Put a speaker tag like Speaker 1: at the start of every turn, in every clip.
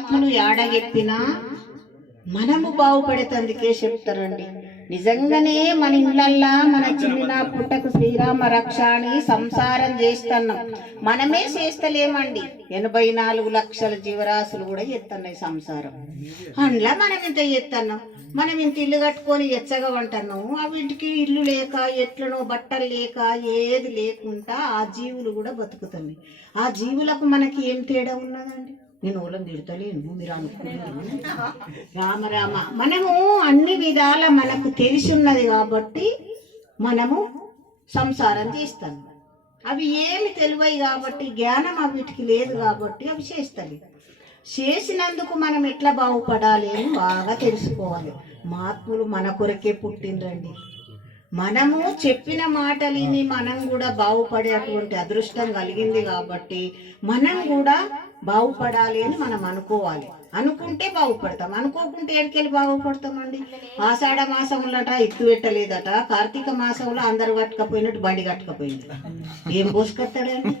Speaker 1: ఆత్మను ఏడగెత్తినా మనము బాగుపడేతందుకే చెప్తారండి. నిజంగానే మన ఇళ్ళల్లా మన చిన్న పుట్టకు శ్రీరామ రక్ష అని సంసారం చేస్తున్నాం. మనమే చేస్తలేమండి. ఎనభై నాలుగు లక్షల జీవరాశులు కూడా చేస్తున్నాయి సంసారం. అందులో మనం ఇంత చేస్తున్నాం మనం ఇంత ఇల్లు కట్టుకొని ఎచ్చగా ఉంటున్నాం వీటికి ఇల్లు లేక ఎట్లనో బట్టలు లేక ఏది లేకుండా ఆ జీవులు కూడా బతుకుతున్నాయి. ఆ జీవులకు మనకి ఏం తేడా ఉన్నదండి? నేను ఊళ్ళని తిడతలేను మీరు అనుకున్నారు రామ రామ. మనము అన్ని విధాల మనకు తెలిసి ఉన్నది కాబట్టి మనము సంసారం చేస్తాం. అవి ఏమి తెలివై కాబట్టి జ్ఞానం అవిటికి లేదు కాబట్టి అవి చేస్తాయి చేసినందుకు మనం ఎట్లా బాగుపడాలి అని బాగా తెలుసుకోవాలి. మహాత్ములు మన కొరకే పుట్టిండ్రండి. మనము చెప్పిన మాటలని మనం కూడా బాగుపడేటువంటి అదృష్టం కలిగింది కాబట్టి మనం కూడా బాగుపడాలి అని మనం అనుకోవాలి. అనుకుంటే బాగుపడతాం. అనుకోకుంటే ఎడికెళ్ళి బాగుపడతామండి? ఆషాఢ మాసంలోట ఇత్తు పెట్టలేదట కార్తీక మాసంలో అందరు కట్టుకపోయినట్టు బండి కట్టుకపోయింది. ఏం పోసుకొస్తాడండి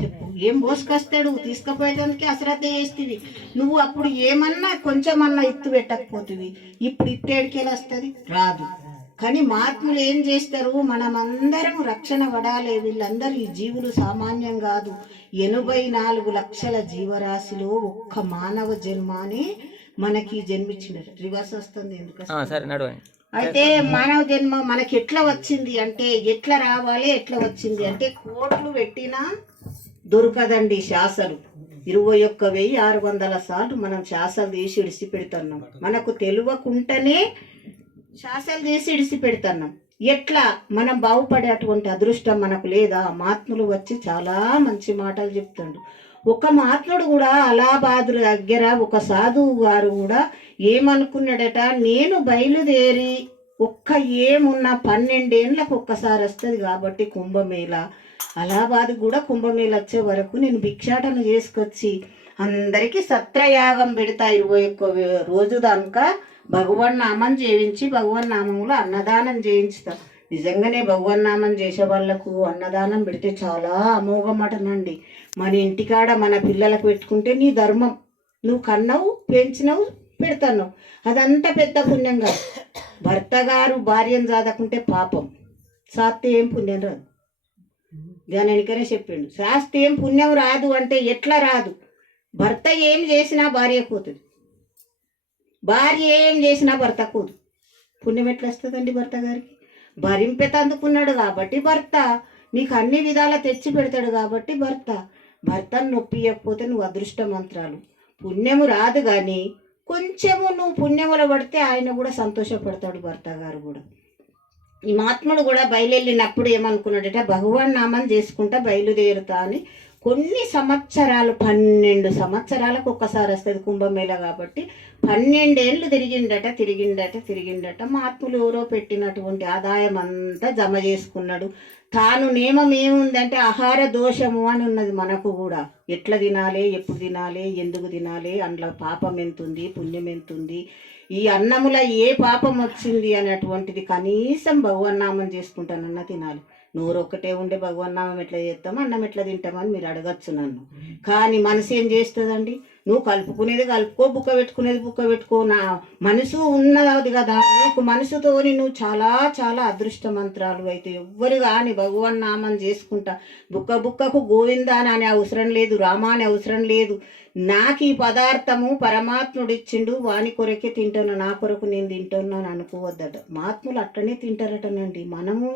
Speaker 1: చెప్పు. ఏం పోసుకొస్తాడు తీసుకుపోయేదానికి అశ్రద్ధ చేస్తుంది. నువ్వు అప్పుడు ఏమన్నా కొంచెమన్నా ఇత్తు పెట్టకపోతుంది ఇప్పుడు ఇత్తు ఎడికెళ్ళి వస్తుంది? రాదు. కానీ మహాత్ములు ఏం చేస్తారు? మనమందరం రక్షణ పడాలి వీళ్ళందరూ ఈ జీవులు సామాన్యం కాదు. ఎనభై నాలుగు లక్షల జీవరాశిలో ఒక్క మానవ జన్మానే మనకి జన్మించినారు రివర్స్ వస్తుంది ఎందుకు అయితే మానవ జన్మ మనకి ఎట్లా వచ్చింది అంటే ఎట్లా రావాలి ఎట్లా వచ్చింది అంటే కోట్లు పెట్టినా దొరకదండి శాసలు. ఇరవై ఒక్క వెయ్యి ఆరు వందల సార్లు మనం శాసలు తీసి ఇడిసి పెడుతున్నాం మనకు తెలియకుండానే శాసలు తీసి ఇడిసి పెడుతున్నాం ఎట్లా? మనం బాగుపడే అటువంటి అదృష్టం మనకు లేదా? మహాత్ములు వచ్చి చాలా మంచి మాటలు చెప్తుండు ఒక మహాత్ముడు కూడా అలహాబాద్ దగ్గర ఒక సాధువు గారు కూడా ఏమనుకున్నాడట? నేను బయలుదేరి ఒక్క ఏమున్న పన్నెండేళ్ళకు ఒక్కసారి వస్తుంది కాబట్టి కుంభమేళ. అలాబాద్ కూడా కుంభమేళ వచ్చే వరకు నేను భిక్షాటన చేసుకొచ్చి అందరికీ సత్రయాగం పెడతా ఇరవై ఒక్క రోజు దాకా భగవన్ నామం చేయించి భగవన్ నామంలో అన్నదానం చేయించుతాం నిజంగానే భగవన్ నామం చేసే వాళ్ళకు అన్నదానం పెడితే చాలా అమోఘమటనండి మన ఇంటికాడ మన పిల్లలకు పెట్టుకుంటే నీ ధర్మం. నువ్వు కన్నావు పెంచినావు పెడతాను అదంతా పెద్ద పుణ్యం కాదు. భర్త గారు భార్యను చాదకుంటే పాపం. సాత్తే ఏం పుణ్యం రాదు. దానికనే చెప్పిండు. శాస్త్ర ఏం పుణ్యం రాదు అంటే ఎట్లా రాదు? భర్త ఏం చేసినా భార్య పోతుంది భార్య ఏం చేసినా భర్త కూదు పుణ్యం ఎట్లా వస్తుందండి భర్త గారికి? భరింపెతందుకున్నాడు కాబట్టి భర్త. నీకు అన్ని విధాలా తెచ్చి పెడతాడు కాబట్టి భర్త. భర్తను ఇవ్వకపోతే నువ్వు అదృష్ట మంత్రాలు పుణ్యము రాదు కానీ కొంచెము నువ్వు పుణ్యములో పడితే ఆయన కూడా సంతోషపడతాడు భర్త గారు కూడా. ఈ మహాత్ముడు కూడా బయలుదేరినప్పుడు ఏమనుకున్నాడట భగవాన్ నామం చేసుకుంటా బయలుదేరుతా అని కొన్ని సంవత్సరాలు పన్నెండు సంవత్సరాలకు ఒక్కసారి వస్తుంది కుంభమేళ కాబట్టి పన్నెండేళ్ళు తిరిగిండట తిరిగిండట తిరిగిండట. మహాత్ములు ఎవరో పెట్టినటువంటి ఆదాయం అంతా జమ చేసుకున్నాడు. తాను నియమం ఏముందంటే ఆహార దోషము అని ఉన్నది మనకు కూడా. ఎట్లా తినాలి ఎప్పుడు తినాలి ఎందుకు తినాలి అందులో పాపం ఎంతుంది పుణ్యం ఎంతుంది ఈ అన్నముల ఏ పాపం వచ్చింది అనేటువంటిది కనీసం భగవన్నామం చేసుకుంటానన్నా తినాలి. నోరు ఒక్కటే ఉండే భగవన్నామం ఎట్లా చేస్తాం అన్నం ఎట్లా తింటామని మీరు అడగచ్చు నన్ను. కానీ మనసు ఏం చేస్తుందండి? నువ్వు కలుపుకునేది కలుపుకో బుక్క పెట్టుకునేది బుక్క పెట్టుకో. నా మనసు ఉన్నది కదా నీకు మనసుతోని నువ్వు చాలా చాలా అదృష్ట మంత్రాలు అయితే ఎవ్వరు కానీ భగవాన్ నామం చేసుకుంటా. బుక్క బుక్కకు గోవిందా అని అనే అవసరం లేదు రామా అని అవసరం లేదు. నాకు ఈ పదార్థము పరమాత్ముడు ఇచ్చిండు వాని కొరకే తింటాను నా కొరకు నేను తింటున్నాను అనుకోవద్దట. మహాత్ములు అట్లనే తింటారటనండి. మనము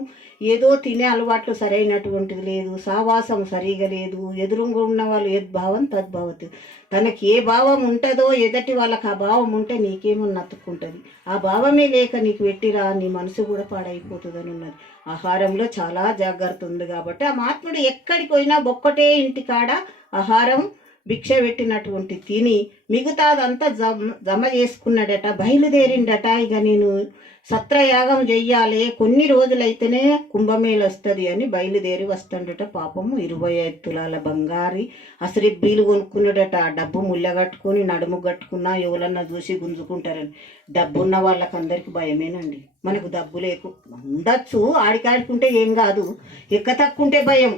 Speaker 1: ఏదో తినే అలవాట్లు సరైనటువంటిది లేదు సావాసం సరిగా లేదు ఎదురుగా ఉన్న వాళ్ళు యద్భావం తద్భవతి. తనకి ఏ భావం ఉంటుందో ఎదటి వాళ్ళకి ఆ భావం ఉంటే నీకేమో నత్తుకుంటుంది. ఆ భావమే లేక నీకు పెట్టిరా నీ మనసు కూడా పాడైపోతుందని ఉన్నది. ఆహారంలో చాలా జాగ్రత్త ఉంది కాబట్టి ఆ మహాత్ముడు ఎక్కడికి పోయినా ఒక్కటే ఇంటికాడ ఆహారం భిక్ష పెట్టినటువంటి తిని మిగతాదంతా జమ జమ చేసుకున్నాడట బయలుదేరిండట. ఇక నేను సత్రయాగం చెయ్యాలి కొన్ని రోజులైతేనే కుంభమేళ వస్తుంది అని బయలుదేరి వస్తుండట పాపము. ఇరవై ఐదు తులాల బంగారి అసరిబ్బీలు కొనుక్కున్నాడట. డబ్బు ముళ్ళ కట్టుకొని నడుము కట్టుకున్నా ఎవరన్నా చూసి గుంజుకుంటారని. డబ్బు ఉన్న వాళ్ళకి భయమేనండి. మనకు డబ్బు లేకు. ఉండొచ్చు ఆడికాడుకుంటే ఏం కాదు. ఎక్క తక్కుంటే భయం.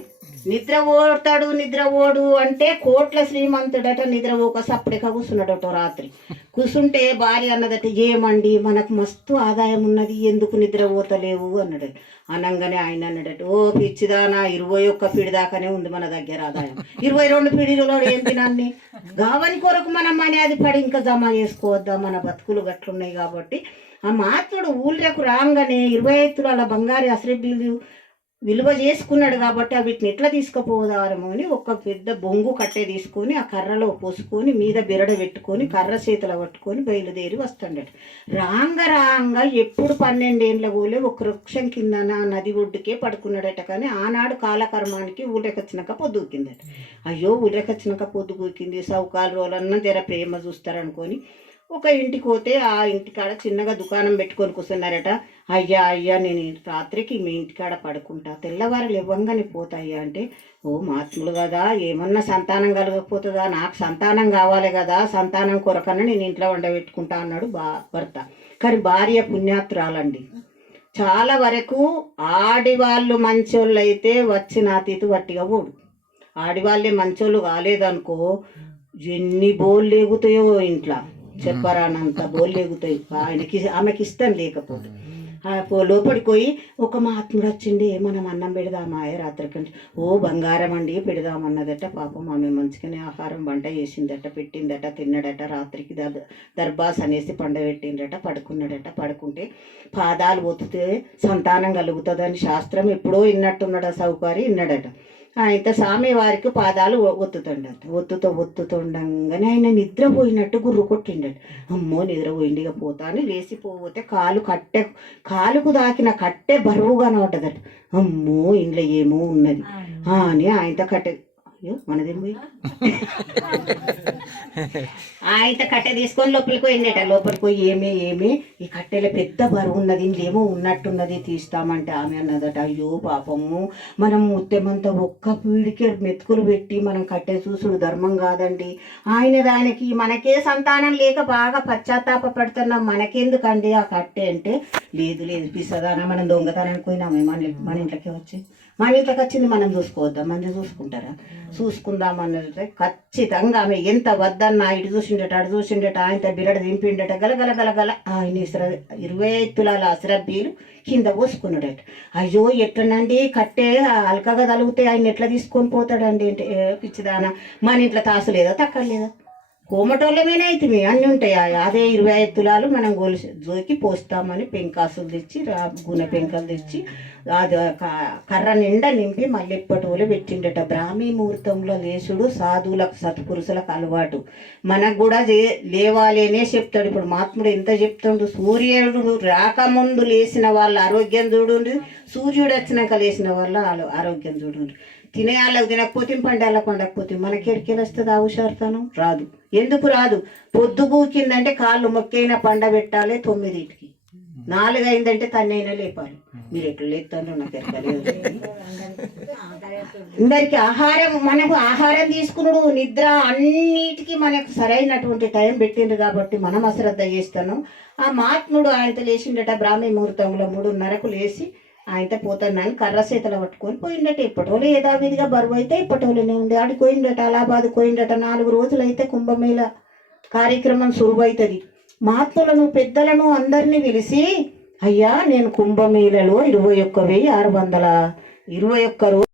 Speaker 1: నిద్ర ఓడతాడు నిద్ర ఓడు అంటే కోట్ల శ్రీమంతుడట నిద్ర ఓక సప్పుడిక కూర్చున్నాడట రాత్రి. కూర్చుంటే భార్య అన్నదట ఏమండి మనకు మస్తు ఆదాయం ఉన్నది ఎందుకు నిద్ర పోతలేవు? అన్నాడు. అనంగానే ఆయన అన్నాడట ఓ పిచ్చిదానా ఇరవై ఒక్క పిడి దాకానే ఉంది మన దగ్గర ఆదాయం. ఇరవై రెండు పిడిలో ఏం తినాన్ని గావని కొరకు మనం మనీ అది పడి ఇంకా జమ చేసుకోవద్దా? మన బతుకులు గట్లున్నాయి కాబట్టి. ఆ మాత్రుడు ఊళ్ళకు రాగానే ఇరవై ఎత్తులు అలా బంగారు అసలు విలువ చేసుకున్నాడు కాబట్టి ఆ వీటిని ఎట్లా తీసుకుపోదారము అని ఒక పెద్ద బొంగు కట్టే తీసుకొని ఆ కర్రలో పోసుకొని మీద బిరడ పెట్టుకొని కర్ర చేతుల పట్టుకొని బయలుదేరి వస్తుండడు రాంగ రాంగ ఎప్పుడు పన్నెండేండ్ల పోలే ఒక వృక్షం కింద నది ఒడ్డుకే పడుకున్నాడట కానీ ఆనాడు కాలకర్మానికి ఊరేకొచ్చినాక పొద్దుకిందట. అయ్యో ఊళ్ళకొచ్చినాక పొద్దుకూకింది సౌకాలు రోజులన్నా జర ప్రేమ చూస్తారనుకొని ఒక ఇంటికి పోతే ఆ ఇంటికాడ చిన్నగా దుకాణం పెట్టుకొని కూర్చున్నారట. అయ్యా అయ్యా నేను రాత్రికి మీ ఇంటికాడ పడుకుంటా. తెల్లవారు ఇవ్వంగానే పోతాయ్యా అంటే ఓ మహాత్ములు కదా ఏమన్నా సంతానం కలగకపోతుందా? నాకు సంతానం కావాలి కదా సంతానం కొరకన్నా నేను ఇంట్లో వండబెట్టుకుంటా అన్నాడు బా భర్త. కానీ భార్య పుణ్యాత్రాలండి. చాలా వరకు ఆడివాళ్ళు మంచోళ్ళు అయితే వచ్చిన అతిథి వట్టిగా పోడు. ఆడివాళ్ళే మంచోళ్ళు కాలేదనుకో ఎన్ని బోళ్ళు ఎగుతాయో ఇంట్లో. చెప్పరానంత బోళ్ళు ఎగుతాయి ఆయనకి ఆమెకి ఇష్టం లేకపోతే. ఆ లోపలికి పోయి ఒక మహాత్ముడు వచ్చిండి మనం అన్నం పెడదామా? రాత్రి కంటే. ఓ బంగారం అండి పెడదామన్నదట పాపం. ఆమె మంచిగానే ఆహారం వంట చేసిందట పెట్టిందట తిన్నాడట రాత్రికి దర్ దర్బాస్ అనేసి పండబెట్టిండట పడుకున్నాడట. పడుకుంటే పాదాలు ఒత్తితే సంతానం కలుగుతుందని శాస్త్రం ఎప్పుడో విన్నట్టున్నాడు ఆ సౌకారి విన్నాడట. ఆయన స్వామి వారికి పాదాలు ఒత్తుతుండట. ఒత్తుతో ఒత్తుతుండగానే ఆయన నిద్రపోయినట్టు గుర్రు కొట్టిండట. అమ్మో నిద్రపోయింది ఇక పోతాను లేచిపోతే కాలు కట్టె కాలుకు దాకిన కట్టె బరువుగా ఉంటదట. అమ్మో ఇంట్లో ఏమో ఉన్నది. అని ఆయనతో కట్టె అయ్యో మనదేం పోయి ఆయనతో కట్టె తీసుకొని లోపలికి పోయిందట. లోపలికి పోయి ఏమి ఏమే? ఈ కట్టెలో పెద్ద బరువు ఉన్నది ఇంట్లో ఏమో ఉన్నట్టున్నది తీస్తామంటే ఆమె అన్నదట. అయ్యో పాపము. మనం ముత్తెమంతా ఒక్క పీడికి మెతుకులు పెట్టి మనం కట్టె చూసుడు ధర్మం కాదండి. ఆయన దానికి మనకే సంతానం లేక బాగా పశ్చాత్తాప పడుతున్నాం. మనకెందుకండి ఆ కట్టె అంటే? లేదు లేదు పిసదానా మనం దొంగతనానికి పోయినామే మన మన ఇంట్లోకి వచ్చి. మన ఇంట్లోకి వచ్చింది మనం చూసుకోవద్దా? మంది చూసుకుంటారా? చూసుకుందాం అన్నది ఖచ్చితంగా ఆమె ఎంత వద్దన్నా ఇటు చూసిండట అటు చూసిండట ఆయన బిరడ దింపిండట గల గల గల గల ఆయన ఇసుర ఇరవై తులాల అసరబ్బీలు కింద పోసుకున్నాడట. అయ్యో ఎట్లనండి కట్టే అల్కగా తలిగితే ఆయన ఎట్లా తీసుకొని పోతాడండి? అంటే "ఏ, పిచ్చిదానా మన ఇంట్లో తాసు లేదా? తక్కువ లేదా కోమటోళ్ళమేనే అవుతుంది అన్నీ ఉంటాయి. అదే ఇరవై ఐదు తులాలు మనం గొలుసు జోకి పోస్తామని పెంకాసులు తెచ్చి రా పెంకలు తెచ్చి అది కర్ర నిండా నింపి మళ్ళీ ఎప్పటోలు పెట్టిండట. బ్రాహ్మీ ముహూర్తంలో లేచుడు సాధువులకు సత్పురుషులకు అలవాటు. మనకు కూడా లేవాలి అనే చెప్తాడు. ఇప్పుడు మహాత్ముడు ఎంత చెప్తాడు? సూర్యుడు రాకముందు లేచిన వాళ్ళ ఆరోగ్యం చూడండి సూర్యుడు వచ్చినాక లేచిన వాళ్ళ ఆలో- ఆరోగ్యం చూడండి తినే వాళ్ళకి తినకపోతే పండే వాళ్ళకి పండకపోతే మనకి ఎడికెళ్ళి వస్తుంది ఆ హుషారుతనం? రాదు. ఎందుకు రాదు? పొద్దు కూకిందంటే కాళ్ళు మొక్కైన పండ పెట్టాలి తొమ్మిదింటికి. నాలుగైందంటే తన్నైనా లేపాలి. మీరు ఎట్లా లేస్తారో నాకు ఎరకలేదు అందరికి ఆహారం మనకు ఆహారం తీసుకున్నాడు నిద్ర అన్నిటికీ మనకు సరైనటువంటి టైం పెట్టిండు కాబట్టి మనం అశ్రద్ధ చేస్తాను ఆ మహాత్ముడు ఆయనతో లేచిండట బ్రాహ్మీ ముహూర్తంలో మూడున్నరకు లేచి అయితే పోతున్నాను కర్ర చేతిలో పట్టుకొని పోయిండట ఇప్పటోళ్ళు యథావిధిగా బరువు అయితే ఇప్పటోళ్ళనే ఉంది. ఆడికి పోయిండట అలాబాద్ పోయిండట నాలుగు రోజులు అయితే కుంభమేళ కార్యక్రమం సురువైతుంది. మహాత్ములను పెద్దలను అందరినీ పిలిచి అయ్యా నేను కుంభమేళలో ఇరవై ఒక్క వెయ్యి ఆరు వందల ఇరవై ఒక్క రోజు